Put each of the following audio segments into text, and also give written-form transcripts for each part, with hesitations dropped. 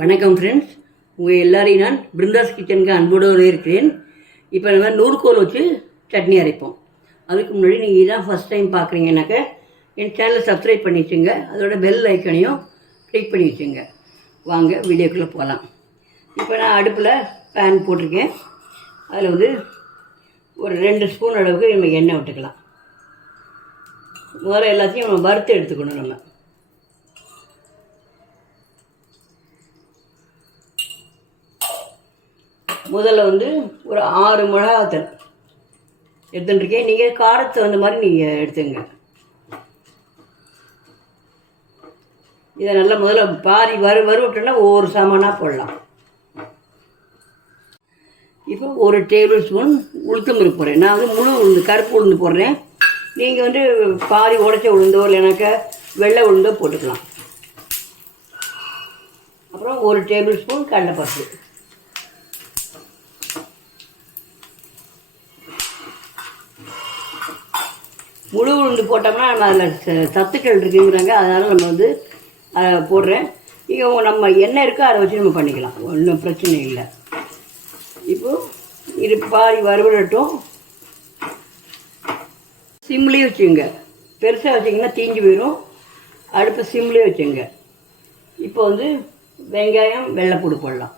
வணக்கம் ஃப்ரெண்ட்ஸ், உங்கள் எல்லாரையும் நான் பிருந்தாஸ் கிச்சனுக்கு அன்போடு இருக்கிறேன். இப்போ நம்ம நூறுக்கோல் வச்சு சட்னி அரைப்போம். அதுக்கு முன்னாடி நீங்கள் இதான் ஃபஸ்ட் டைம் பார்க்குறீங்கன்னாக்க என் சேனலை சப்ஸ்கிரைப் பண்ணி வச்சுங்க, அதோட பெல் ஐக்கனையும் கிளிக் பண்ணி வச்சுங்க. வாங்க வீடியோக்குள்ளே போகலாம். இப்போ நான் அடுப்பில் பேன் போட்டிருக்கேன். அதில் வந்து ஒரு 2 ஸ்பூன் அளவுக்கு நம்ம எண்ணெய் விட்டுக்கலாம். முதல்ல எல்லாத்தையும் நம்ம வறுத்து எடுத்துக்கணும். நம்ம முதல்ல வந்து ஒரு 6 மிளகாத்தூள் எடுத்துட்டுருக்கேன். நீங்கள் காரத்தை வந்த மாதிரி நீங்கள் எடுத்துங்க. இதை நல்லா முதல்ல பாதி வறுவிட்டோன்னா ஒவ்வொரு சாமானாக போடலாம். இப்போ ஒரு டேபிள் ஸ்பூன் உளுத்தம்பருப்பு போடுறேன். நான் வந்து முழு உளுந்து, கருப்பு உளுந்து போடுறேன். நீங்கள் வந்து பாதி உடைச்ச உளுந்தோ இல்லைனாக்கா வெள்ளை உளுந்தோ போட்டுக்கலாம். அப்புறம் ஒரு டேபிள் ஸ்பூன் கடலைப்பருப்பு, முழு உளுந்து போட்டோம்னா நம்ம அதில் சத்துக்கள் இருக்குங்கிறாங்க, அதனால் நம்ம வந்து போடுறேன். இங்கே நம்ம எண்ணெய் இருக்கோ அதை வச்சு நம்ம பண்ணிக்கலாம், ஒன்றும் பிரச்சனை இல்லை. இப்போது இது பாதி வறுவடட்டும். சிம்லேயே வச்சுங்க, பெருசாக வச்சிங்கன்னா தீஞ்சு போயிடும். அடுப்பு சிம்லேயே வச்சுங்க. இப்போ வந்து வெங்காயம், வெள்ளைப்பூடு போடலாம்.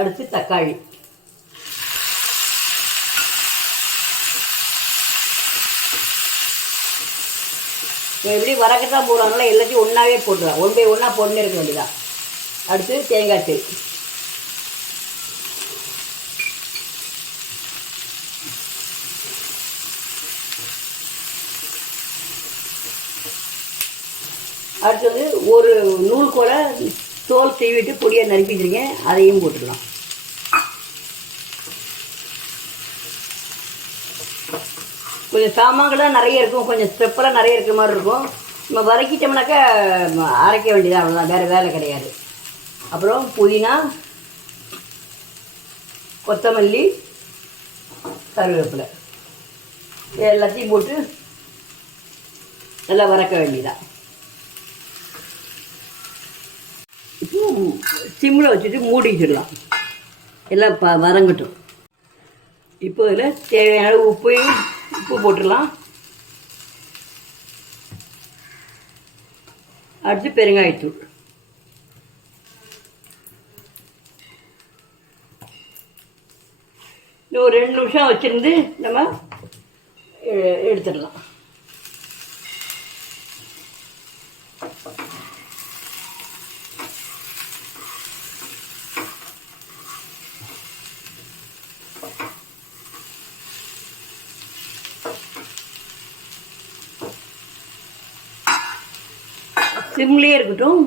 அடுத்து தக்காளி, எப்படி வறக்கத்தான் போடுவாங்களோ எல்லாத்தையும் ஒன்றாவே போட்டுடலாம். 1 by 1 போட்டுன்னு இருக்க வேண்டியதான். அடுத்து தேங்காய் தேய், அடுத்தது ஒரு நூல்கோலை தோல் செய்விட்டு பொடியாக நறுக்கி வச்சுருக்கேன், அதையும் போட்டுடலாம். கொஞ்சம் சாமான்கள்லாம் நிறைய இருக்கும், கொஞ்சம் ஸ்டெப்பெல்லாம் நிறைய இருக்கிற மாதிரி இருக்கும். நம்ம வதக்கிட்டோம்னாக்கா அரைக்க வேண்டியது, அவ்வளோதான், வேறு வேலை கிடையாது. அப்புறம் புதினா, கொத்தமல்லி, கருவேப்பிலை எல்லாத்தையும் போட்டு நல்லா வதக்க வேண்டியதான். இப்போ சிம்மில் வச்சுட்டு மூடி வச்சிடலாம், எல்லாம் வதங்கட்டும். இப்போ இதில் தேவையான உப்பு போட்டுடலாம். அடுத்து பெருங்காயத்தூள், இன்னும் ஒரு 2 நிமிஷம் வச்சுருந்து நம்ம எடுத்துடலாம். சிம்லேயே இருக்கட்டும்.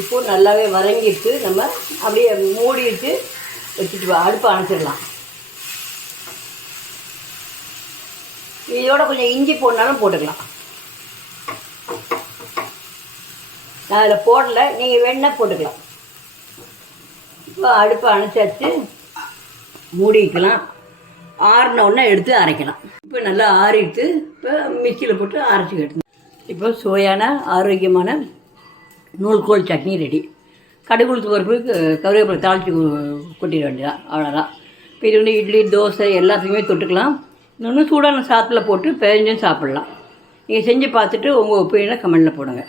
இப்போ நல்லாவே வதங்கிட்டு நம்ம அப்படியே மூடிட்டு வச்சுட்டு அடுப்பை அணைச்சிடலாம். இதோட கொஞ்சம் இஞ்சி போடனாலும் போட்டுக்கலாம். நான் அதில் போடலை, நீங்கள் வேணா போட்டுக்கலாம். இப்போ அடுப்பை அணைச்சாச்சு, மூடிக்கலாம். ஆறினோடனே எடுத்து அரைக்கலாம். இப்போ நல்லா ஆறிட்டு இப்போ மிக்சியில் போட்டு அரைச்சிக்கிட்டு. இப்போ சுவையான ஆரோக்கியமான நூல்கோல் சட்னி ரெடி. கடுகு உளுத்து பருப்பு, கருவேப்பிலை தாளித்து கொட்டிட வேண்டியதான், அவ்வளோதான். இப்போ இது வந்து இட்லி, தோசை எல்லாத்துக்குமே தொட்டுக்கலாம். இன்னொன்று சூடான சாத்தில் போட்டு பிசைஞ்சும் சாப்பிட்லாம். நீங்கள் செஞ்சு பார்த்துட்டு உங்கள் ஒப்பீனியனை கமெண்டில் போடுங்க.